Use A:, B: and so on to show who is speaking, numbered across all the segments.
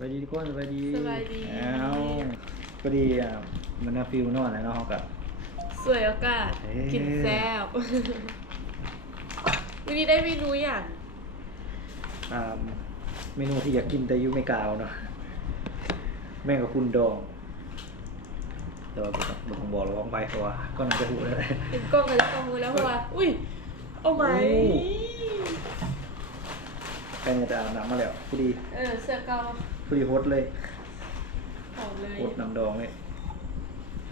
A: สวัสดีทุกคนสวัสดี
B: สบายดี
A: เอ้าพอดีอะมันน่าฟิลนอนแล้วเนาะเขากับ
B: สวยโอกาส
A: เอ๊ะ
B: กินแซ่บวันนี้ได้เมนูอย่าง
A: อ่าเมนูที่อยากกินแต่อยุไม่กล่าวเนาะแม่งกับคุณดอง แต่ว่าบุต้องบอกเราว่างไปเพราะว่าก็น่าจะหูแล้วแหละ
B: เป็นกล้องกันแล้วกล้องมือแล้วเพราะว่า อุ้ย เอาไหม
A: โอ้ ใครเนี่ยจะอาบน้ำมาแล้วพอดี
B: เออ เสื้อเกา
A: พอดีโฮสต์เลย
B: หอมเลย
A: โฮสต์น้ำดองเลย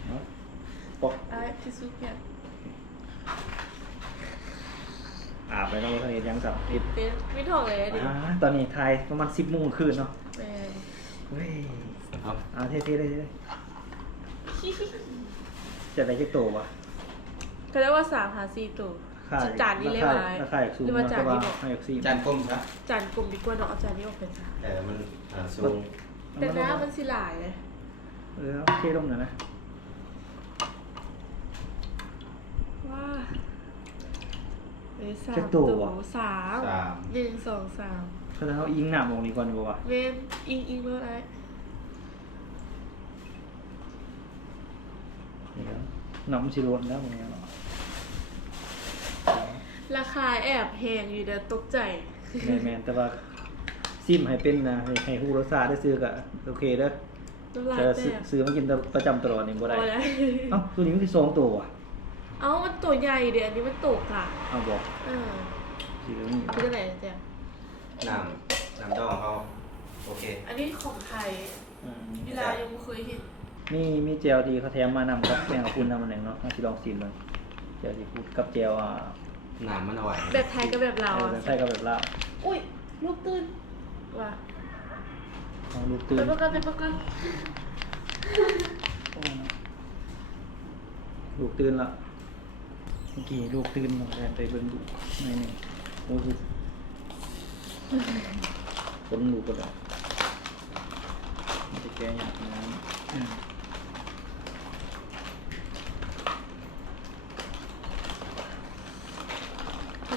A: เนาะปอก
B: ไอ้ที่ซุปเนี่ย
A: อาบไปต้องรถคันนี้ยังสับติด
B: เป็นไม่ถอดเลยอะดิ
A: อ่าตอนนี้ไทยประมาณสิบโมงคืนเนาะ
B: แม่
A: เฮ้ย
C: ครับ
A: อ่าเท่ๆเลยเท่ๆจะได้จักโตวะ
B: เขาเรียกว่าสามหาสี่ตัว
A: ค่า
B: จานนี้เลย
A: รา
B: ไห
A: คามราคาอยากสูง
B: หรือว่า
A: เนาะ
B: จา
A: แต่
B: น
A: ว่า
B: นี้บอก
A: ให้อยากซี
C: จานก้มซะ
B: จานกลมดีกว่าเนาะเอาจานนี้ออกไปจ้ะ
C: แต่มันอ่าสูง
B: แต่หน้ามันสิหลายเลย
A: เออเทลงหน่อยนะ
B: ว้าเอ้ยสาม
A: จักโตวะ
B: สาม
C: สาม
B: หนึ่งสองสาม
A: เพราะฉะนั้นเอาอิงหนามลงนี้ก่อนดีกว่า
B: เวนอิงอิงเมื่อไร
A: นี่ครับน้ำชิรวนแล้วตรงนี้เนาะ
B: ราคาแอบแพงอยู่เด้อตกใจ
A: แมนแมนแต่ว่าซิมให้เป็นนะให้ให้ฮู้รสชาติได้ซื้อก็โอเคเด้อ
B: น้ำลาย
A: แต่
B: แต
A: ซื้อกซื้อมากินประจำตลอดนี่บ่ได้
B: พอแล้ว
A: เอ้าตัวนี้มันคือสองตัวว่ะ
B: เอ้ามันตัวใหญ่เดี๋ยวอันนี้มันตกค่ะ
A: เอาบอก
B: เออ
A: สีเหลืองนี่
B: คืออะไรจ๊ะ
C: น้ำน้ำดองเขาโอเค
B: อันนี้ของไทย
A: อืม
B: เวลายังไม่เคยเห็น
A: มีมีเจลที่เขาแถมมานำครับแมงกะพรุนนำมาหนึ่งเนาะเอาสิลองซิมเลยเจลที่พูดกับเจลอ่า
C: น้ำมันอร่อย
B: แบบไทยกับแบบลาว
A: เออ
B: อะ
A: แบบไทยกับแบบลาว
B: อุ้ยลูกตื่นว่ะ
A: ลองลูกตื่
B: ไป
A: น
B: ประกันไปประกัน
A: ลูกตื่นละเมื่อกี้ลูกตื่นมาแล้วไปเบิ่งดูหน่อยหนึงโอ้ยคนลูกก็ได้มันจะแก้ยากนะอืม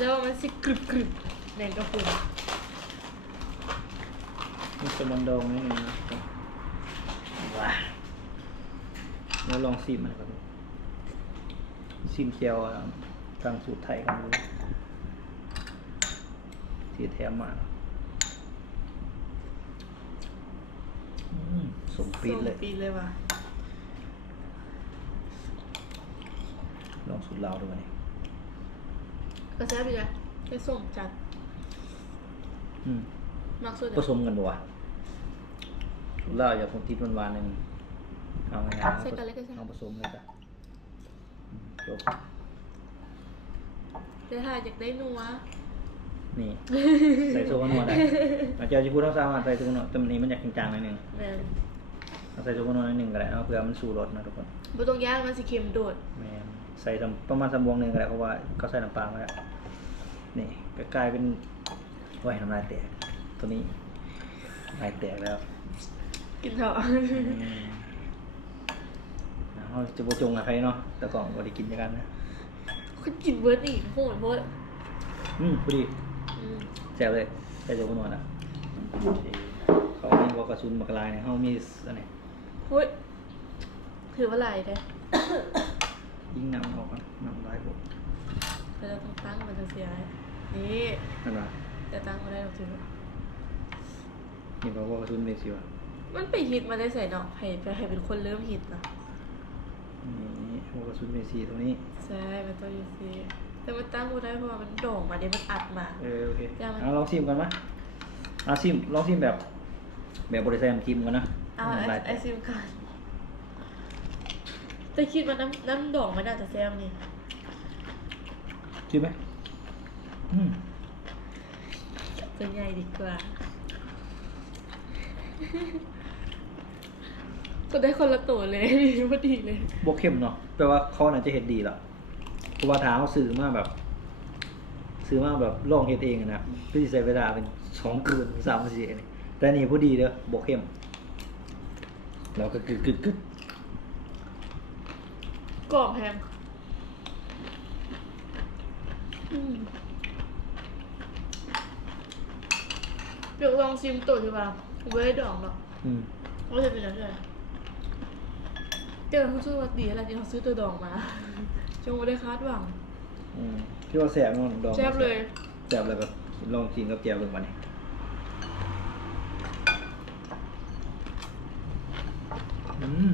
B: แล้วมันสิกรึบกรึบแมงกะพรุน
A: มีสมอนดองนิดนึงนะว้าแล้วลองซิมมันครับซิมเคียวอะทางสูตรไทยกันดูที่แถมมาอืมสมปีดเลย
B: สองปีเลยว่ะ
A: ลองสูตรลาวดูไหม
B: ก็แซ่บดีนะไปส่งจัด
A: อืม
B: มักสุด
A: ผสมกันบ่วะสูตรลาวอย่าผมติดหวานๆหนึ่งเอาไงนะเอาผสมเลยจ้ะอืมจบ
B: ได้ถ่ายจากได้นัว
A: นี่ ใส่โซวานวดได้อาจจะจะพูดทั้งสามวันใส่โซวานวดแต่มันนี้มันอยากจริงจังหน่อยหนึ่ง
B: แมน
A: เอาใส่โซวานวดหน่อยหนึ่งก็ได้เนาะเพื่อมันสู่รสนะทุกคน
B: บ่ต้องย่างมันสิเค็มโดด
A: แม่น ใส่สำประมาณสำบวงหนึ่งก็ได้เพราะว่าเขาใส่น้ำปลามาแล้วนี่ก็กลายเป็นโอ้ยน้ำลายแตกตัวนี้น้ำลายแตกแล้ว
B: กินเถอะ
A: อืมเขาจะโปรจงกับใครเนาะแต่ก่อนก็ได้กินด้วยกันนะ
B: คุณกินเบิร์ดอีกโหดโหด
A: อืมพอดี
B: อืม
A: แซ่บเลยใส่โซวานวดอะเขามีวอกระสุนมากลายเนี่ยเขามีอันไหน
B: เฮ้ยถือว่าไรเด้
A: ยิ งน้ำออกก่อนน้ำลายผม
B: เราจะต้องตั้งมันจะเสียนี่
A: นั่นวะ
B: แต่ตั้งมาได้หรอกถือ
A: นี่บอกว่ากระสุนเมซิวะ
B: มันไปฮิตมาได้ใส่เนาะใครไปใครเป็นคนเริ่มฮิตนะ
A: นี่บอกกระสุนเมซีตรงนี้
B: ใช่มันตัวยูซีแต่มันตั้งมาได้เพราะว่ามันโด่งมาเดี๋ยวมันอัดมา
A: เออโอเค
B: อย่ามัน
A: เอาลองชิมกันมะเอาชิมลองชิมแบบ แบบบริษัทน้ำจิ้มกันนะ
B: เอา
A: น้ำลาย
B: ไอไอซิมกัน แต่คิดว่าน้ำน้ำดองมันน่าจะแซ่บนี่
A: ชิมไหมอืม
B: ตัวใหญ่ดีกว่า ก็ได้คนละตัวเลยพอดีเลย
A: บวกเข้มเนาะแปลว่าเขาน่าจะเห็ดดีละเพราะว่าถามเขาซื้อมาแบบ ซื้อมาแบบลองเห็ดเองอะนะพี่ใช้เวลาเป็นสองคืนสามสี่นี่แต่นี่พอดีเด้อบวกเข้ม เราก็กึดกึดกึด
B: กรอบแพงอืมเดี๋ยวลองชิมตัวดีกว่าเว้ยดองเนาะ
A: อืม
B: ว่าจะเป็นอะไรเดี๋ยวเขาซื้อว่าดีอะไรที่เขาซื้อตัวดองมาจงไม่ได้คาดหวัง
A: อืมที่ว่าแสบมันดอง
B: แซ่บเลย
A: แสบแล้วก็ลองกินกับแจ่วเบิ่งมานี่อืม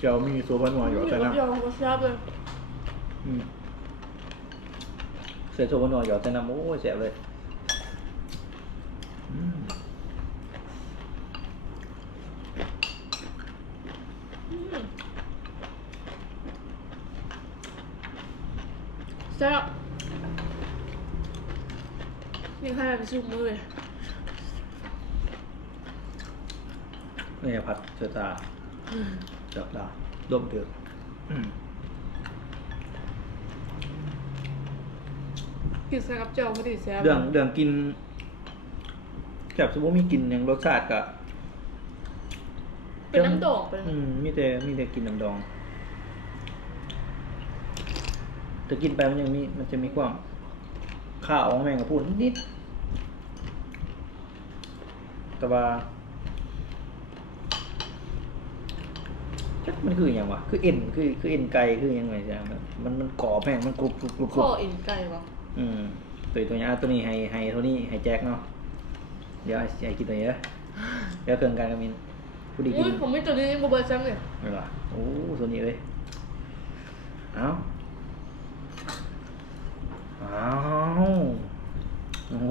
A: แจ่วมีตัวพันหวานอยู่แต่น้ำ
B: อื
A: มใส่โซบานอยหยอดแต่น้ำโอ้ยแสบเลยอืม
B: อืมแซ่บนี่ใครไปซุ่มมือเลย
A: นี่ผัดเสือตา จับตาดมเถือกอืม
B: กินใส่กับเจียวพอดีแซ่บ
A: เรื่องเรื่องกินแบบสมมติมีกินอย่างรสชาติกะ
B: เป็นน้ำดองเป็น
A: อืมมีแต่มีแต่กินน้ำดองแต่กินไปมันยังมีมันจะมีความข้าวของแมงกะพรุนนิดๆแต่ว่าจัก มันคืออย่างวะ คือเอ็นคือคือเอ็นไก่คือยังไงใช่ไหมมันมันกรอบแม่งมันกรุบกรุบกรุบก
B: ค
A: รุ
B: อบเอ็นไก่วะ
A: อืมตัวตัวนี้อะตัวนี้ให้ให้เท่านี้ให้แจ็คเนาะเดี๋ยวไอ้ไอ้กินตัวนี้เด้อเดี๋ยวเครื่องการกามินผู้ดีกิ
B: อุ้
A: น
B: ยผมไม่ตัวนี้ยังบ่เบิร์ซ้ำเลย
A: ไม่หรอโอ้ตัวนี้เลยเอาเอาโอ้โห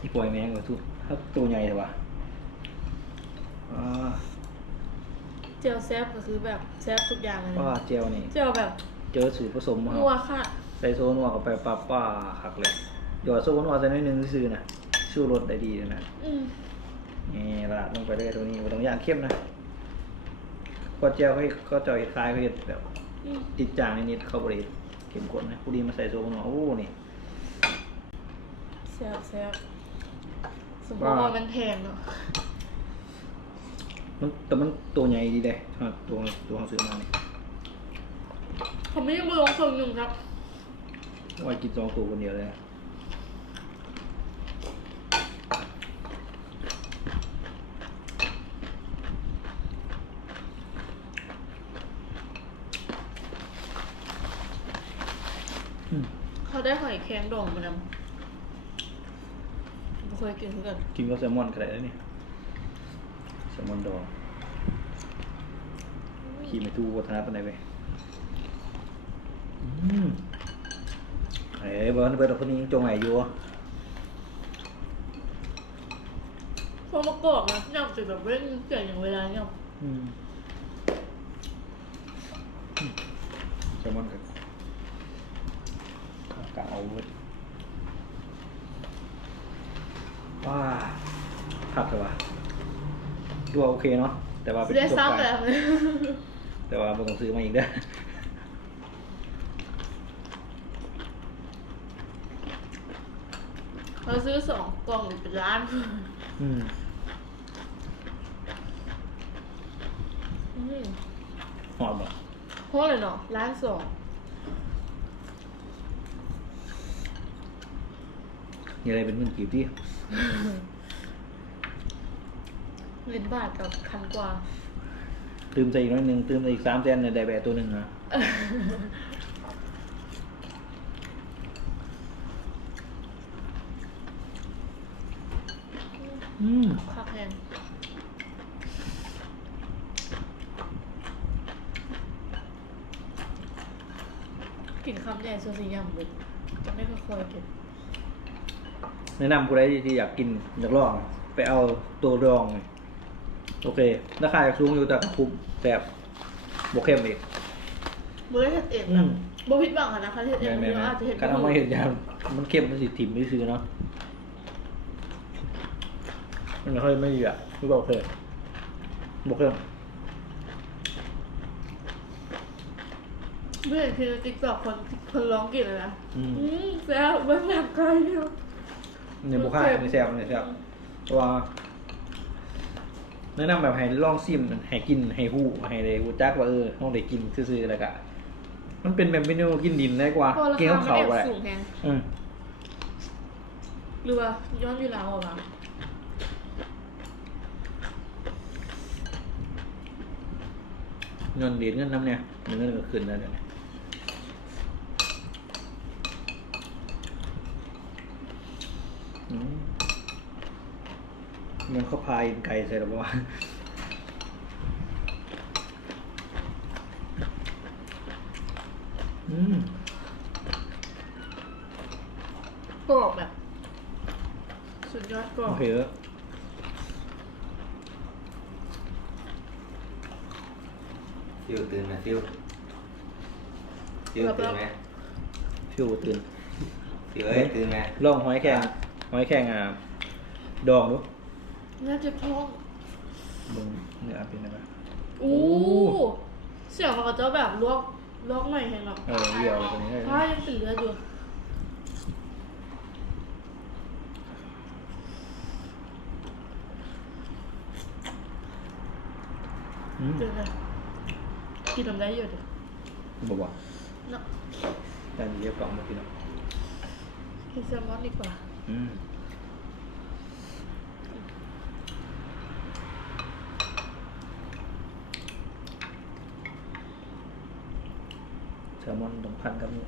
A: นี่ปล่อยแมงกว่าทุกถ้าตัวใหญ่เถอะวะอ่า
B: เจียวแซ่บก็คือแบบแซ่บทุกอย่างเลย
A: ป้าเจลนี่
B: เจียวแบบ
A: เจอสูตรผสมมา
B: นัวค่ะ
A: ใส่โซนัวเข้าไปป้าป้าหักเลยหยอดโซนัวใส่น้อยหนึงซื่อๆนะชูรสได้ดีเลยนะ
B: อืม
A: นี่ละลงไปเลยตรงนี้บ่ต้องย่างเข้มนะก็เจียวเขาเขาเจาะเห็ดคล้ายเขาเห็ดแบบ
B: อืม
A: ติดจางนิดๆเขาบริเข้มข้นนะผู้ดีมาใส่โซนัวโอ้นี่
B: แซ่บแซ่บสมมติว่ามันแพงเนาะ
A: มันแต่มันตัวใหญ่ดีเลยตัวตัวเขาซื้อมาเนี่ย
B: ผมไม่ยังมาลงส่วนหนึ่งครับ
A: ว่ากินสองตัวคนเดียวเลยอืม
B: เขาได้หอยแครงดองมานำไม่เคยกินเหมือนกัน
A: กินกับแซลมอนก็ได้แล้วเนี่ย แซลมอนดองขี่ไม่ทูวัฒนะปานใดไปอืมเอ้ยเบิร์นเบิร์นคนนี้ยังจงไหนอยู่วะ
B: พอมากรอกนะย่ำจะแบบเล่นเสียงอย่างเวลาย่
A: อืมอืมแซลมอนกับกะเอาเว้ยว้าผัดเลยวะ ดูว่าโอเคเนาะแต่ว่าำเป็น
B: ได้
A: ประสบ
B: ซ้ำ
A: การ
B: แล้
A: ณ์
B: ว
A: แต่ว่าไม่ต้องซื้อมาอีกเด้อ
B: เราซื้อสองกล่องเป็นล้าน
A: อืม
B: อืม
A: หอมบ่
B: เพราะอะไรเนาะล้านสอง
A: มีอะไรเป็นเงินกีบที่
B: เงินบาทกับพันกว่า
A: ตืมใส่อีกน้อยหนึ่งตืมใส่อีกสามแสนในยได้แบะตัวหนึ่งนะอืม
B: ค่าแพงกินคำใหญ่โซซียำเลยจะไม่ค่อยๆกิน
A: แนะนำผู้ใดที่อยากกินอยากลอง ไปเอาตัวดองเลย โอเคราคาสูงอยู่แต่ก็คุ้มแซ่บบวกเข้มอีก
B: บ่ได้เฮ็ดเอง
A: อื
B: นะ
A: ม
B: บ่ผิดหวังอะนะคะเฮ็ดเอง
A: แม่
B: มัน
A: แม่
B: อาจจะเฮ็ด
A: การเอามาเห็นยางมันเข้มมันสิถิ่มไม่ซื้อเนาะมันไม่ค่อยไม่ดีอะคือบอกเลยบวกเข้ม
B: เมื่อเห็นคือ TikTok คนคนร้องกินเลยนะ
A: อืม
B: อืมแซ่บเบิ่งหนังไกลเดียว
A: เนี่ยบุค่าไม่แซ่บไม่แซ่บเพราะว่า แนะนำแบบให้ลองซิมให้กินให้หู้ให้ได้หูจักว่าเออห้องได้กินซื่อๆแล้วก็มันเป็นแบบเมนูกินดินได้กว่า
B: เพราะรา
A: กิน
B: คา
A: ข้าว
B: มัน
A: เขา
B: แอบ
A: อะไร
B: สูงแพง
A: อืม
B: หรือว่าย้อนอยู่แล้วเหรอวะ
A: เงินเดือนเงินน้ำเนี่ยเงินก็ขึ้นแล้วเนี่ยอืม มันเขาพายไก่ใส่หรือเปล่าอืม
B: กรอบแบบ สุดยอดกรอ
A: โอบเคแล้ว
C: ฟิวตื่นไหมฟิวฟิวตื่นไหม
A: ฟิวตื่น
C: ฟิวเอ้ยตื่นไหม
A: ลองหอยแข็งหอยแข็งอะดองดู
B: น่าจะท้อง
A: มึงเนื้อเป็นอะไร
B: อู้
A: โอ้
B: เสียงมันก็จะแบบลวกลวกหน่อยแห้งแบบ
A: เออเดี่ยวตรงนี้เลย
B: ถ้ายังเป็นเลือดอยู่
A: อืม
B: เดี๋ยวนะกินทำได้อยู่ดิ
A: บอกว่า
B: เนาะ
A: แต่ดีเรียบกล่องมากินเนาะ
B: กินแซลมอนดีกว่า
A: อืม ซลมอนตรงพันกับนี่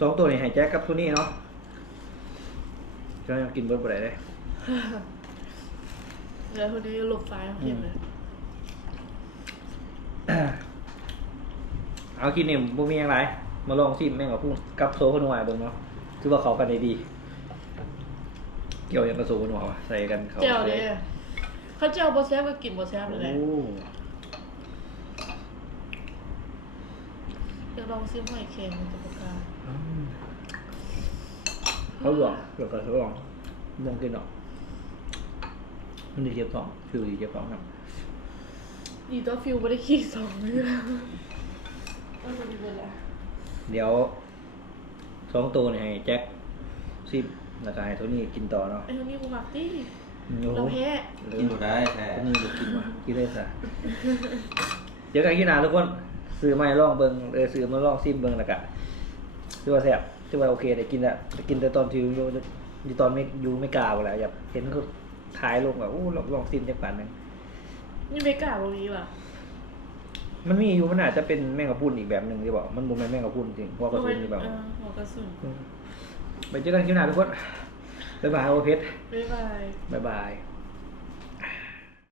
A: สองตัวนี้ให้แจ็คกับตัวนี้เนาะจะยังกินเบิร์ดบ่ได้เลย
B: เดี๋ยวคนนี้หลบซ้ายเขาเห็นเลย
A: เอากินเนี่ยบ่มีอย่างไร มาลองชิมแม่งกับพูดกับโซขนวยเบิ่งเนาะคือว่าเขากันได้ดี เกี่ยวอย่างกับโซขนวยวะใส่กันเขา
B: เจียวเลยเขาเจียวบอแซบก็กินบอแซบเลยแหละ
A: โอ้
B: เดี๋ยว ลองซิมหอยเค็มมันจะประกาศ
A: อืมเขาหลวงเกี่ยวกับเขาหลวงมองกินเนาะมันดีเจ็บสองคือดีเจ็บสองครับ
B: ดีตัวฟิวไม่ได้ขี่สองเลยเออดีเลยแหละ
A: เดี๋ยวสองตัวเนี่ยให้แจ็คซิมแล้วก็ให้โทนี่กินต่อเนาะ
B: ไอ้คนนี้กูมักตี้
A: อืมโอ้โห
B: เราแพ้
C: กินหมดได้แท้
A: โทนี่จะกินวะกินได้ซะเดี๋ยวกันกินหนาทุกคน ซื้อมาให้ลองเบิ่งเออซื้อมาลองซิมเบิ่งแล้วก็คือว่าแซ่บคือว่าโอเคได้กินอะได้กินแต่ตอนที่อยู่อยู่ตอนไม่อยู่ไม่กล้าบ่แหละอยากเห็นเขาถ่ายลงแบบโอ้ลองลองซิมจักปานหนึง
B: นี่ไม่กล้าบางทีว่ะ
A: มันมีอยู่มันอาจจะเป็นแมงกะพรุนอีกแบบหนึ่งที่บอกมันบ่แม่นแมงกะพรุนจริงเพราะว่ากระสุนนี่แบบ
B: เออหัวกระสุน
A: ไปเจอกันคลิปหน้าทุกคนบ๊ายบายโอเพชร
B: บ๊ายบาย
A: บ๊ายบาย